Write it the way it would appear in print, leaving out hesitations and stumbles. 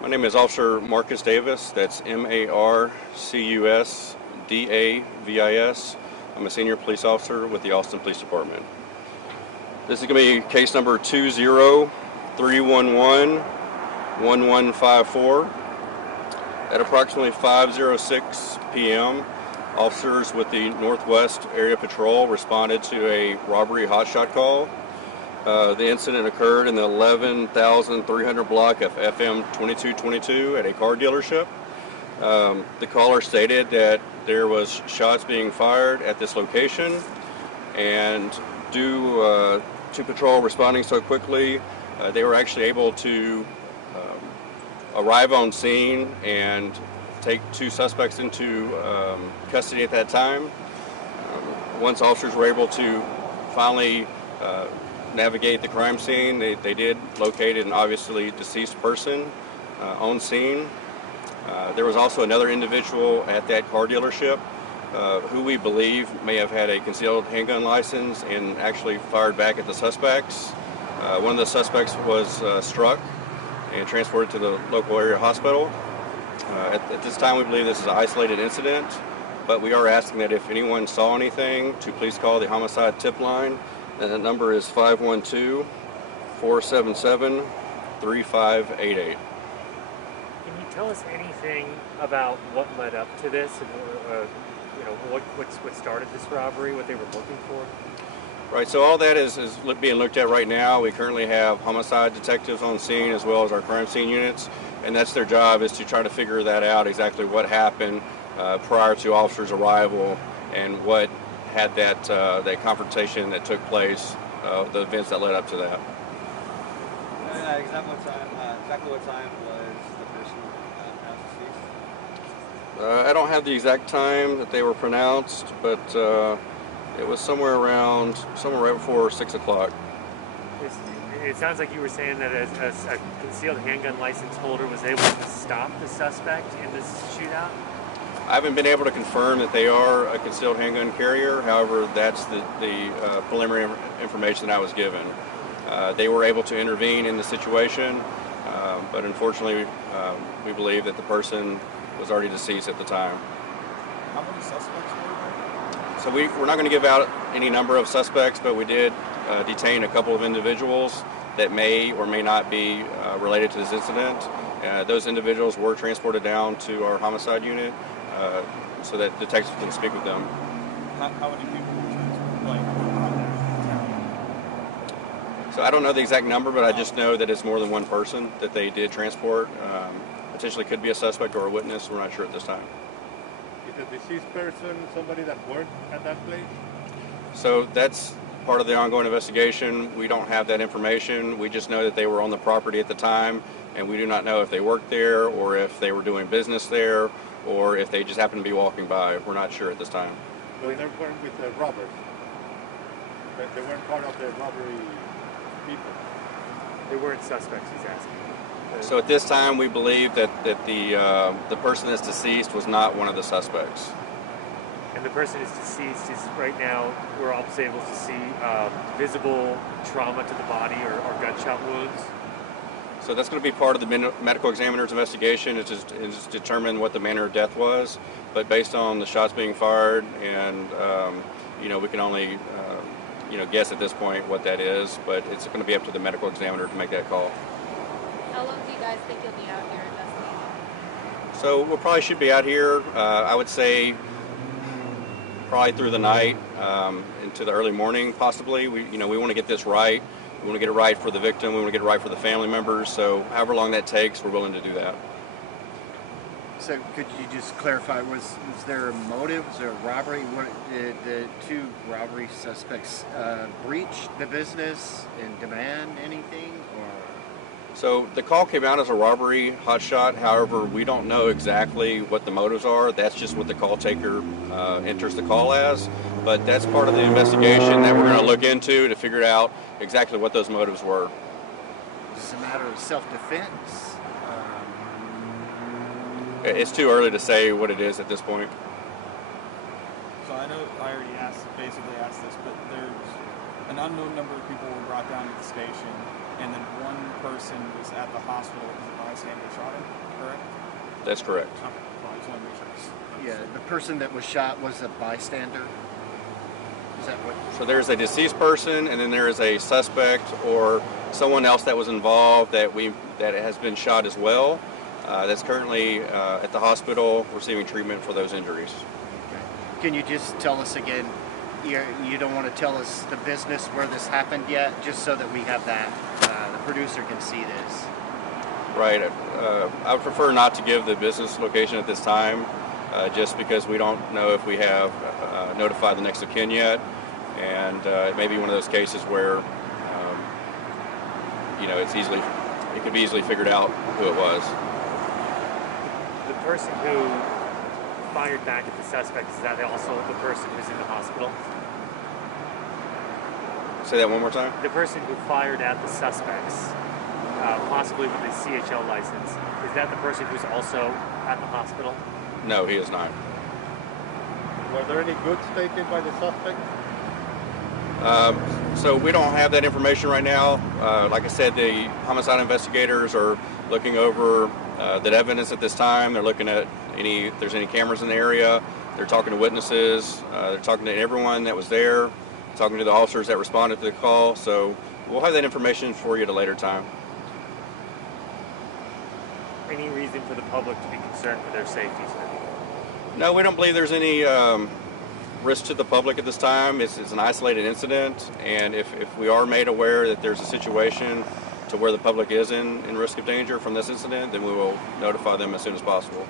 My name is Officer Marcus Davis. That's Marcusdavis. I'm a senior police officer with the Austin Police Department. This is going to be case number 20311-1154. At approximately 5:06 p.m., officers with the Northwest Area Patrol responded to a robbery hotshot call. The incident occurred in the 11,300 block of FM 2222 at a car dealership. The caller stated that there was shots being fired at this location, and due to patrol responding so quickly, they were actually able to arrive on scene and take two suspects into custody at that time. Once officers were able to finally navigate the crime scene, they did locate an obviously deceased person on scene. There was also another individual at that car dealership who we believe may have had a concealed handgun license and actually fired back at the suspects. One of the suspects was struck and transported to the local area hospital. At this time, we believe this is an isolated incident, but we are asking that if anyone saw anything, to please call the homicide tip line, and the number is 512-477-3588. Can you tell us anything about what led up to this, and what started this robbery, what they were looking for? Right, so all that is being looked at right now. We currently have homicide detectives on scene as well as our crime scene units, and that's their job, is to try to figure that out, exactly what happened prior to officers' arrival and what had that confrontation that took place, the events that led up to that. Exactly what time was the person pronounced deceased? I don't have the exact time that they were pronounced, but it was somewhere right before 6 o'clock. It sounds like you were saying that a concealed handgun license holder was able to stop the suspect in this shootout? I haven't been able to confirm that they are a concealed handgun carrier. However, that's the preliminary information that I was given. They were able to intervene in the situation, but unfortunately, we believe that the person was already deceased at the time. How many suspects were there? So we're not going to give out any number of suspects, but we did detain a couple of individuals that may or may not be related to this incident. Those individuals were transported down to our homicide unit so that detectives can speak with them. How many people were transported? So I don't know the exact number, but I just know that it's more than one person that they did transport. Potentially could be a suspect or a witness. We're not sure at this time. Is the deceased person somebody that worked at that place? So that's part of the ongoing investigation. We don't have that information. We just know that they were on the property at the time, and we do not know if they worked there or if they were doing business there or if they just happened to be walking by. We're not sure at this time. So they weren't with the robbers? They weren't part of the robbery people? They weren't suspects, he's asking. So at this time, we believe that the person that's deceased was not one of the suspects. And the person is deceased is right now, we're also able to see visible trauma to the body or gunshot wounds. So that's going to be part of the medical examiner's investigation, is to determine what the manner of death was. But based on the shots being fired, and we can only guess at this point what that is. But it's going to be up to the medical examiner to make that call. How long do you guys think you'll be out here investigating? So we probably should be out here, I would say, probably through the night into the early morning, possibly. We want to get this right. We want to get it right for the victim. We want to get it right for the family members. So however long that takes, we're willing to do that. So could you just clarify, was there a motive? Was there a robbery? Did the two robbery suspects breach the business and demand anything? So the call came out as a robbery hotshot. However, we don't know exactly what the motives are. That's just what the call taker enters the call as. But that's part of the investigation that we're going to look into to figure out exactly what those motives were. Is this a matter of self-defense? It's too early to say what it is at this point. So I know I already basically asked this, but there's an unknown number of people were brought down to the station, and then one person was at the hospital because a bystander shot him. That's correct. Okay, well, I just want to make sure. Yeah, the person that was shot was a bystander. Is that what? So there's a deceased person, and then there is a suspect or someone else that was involved that has been shot as well. That's currently at the hospital receiving treatment for those injuries. Okay. Can you just tell us again? You don't want to tell us the business where this happened yet, just so that we have that. The producer can see this. Right. I would prefer not to give the business location at this time, just because we don't know if we have notified the next of kin yet, and it may be one of those cases where it could be easily figured out who it was. The person who fired back at the suspect, is that also the person who's in the hospital? Say that one more time. The person who fired at the suspects, possibly with a CHL license, is that the person who's also at the hospital? No, he is not. Were there any goods taken by the suspect? So we don't have that information right now. Like I said, the homicide investigators are looking over the evidence at this time. They're looking at if there's any cameras in the area. They're talking to witnesses. They're talking to everyone that was there, talking to the officers that responded to the call. So we'll have that information for you at a later time. Any reason for the public to be concerned for their safety, sir? No, we don't believe there's any risk to the public at this time. It's an isolated incident, and if we are made aware that there's a situation to where the public is in risk of danger from this incident, then we will notify them as soon as possible.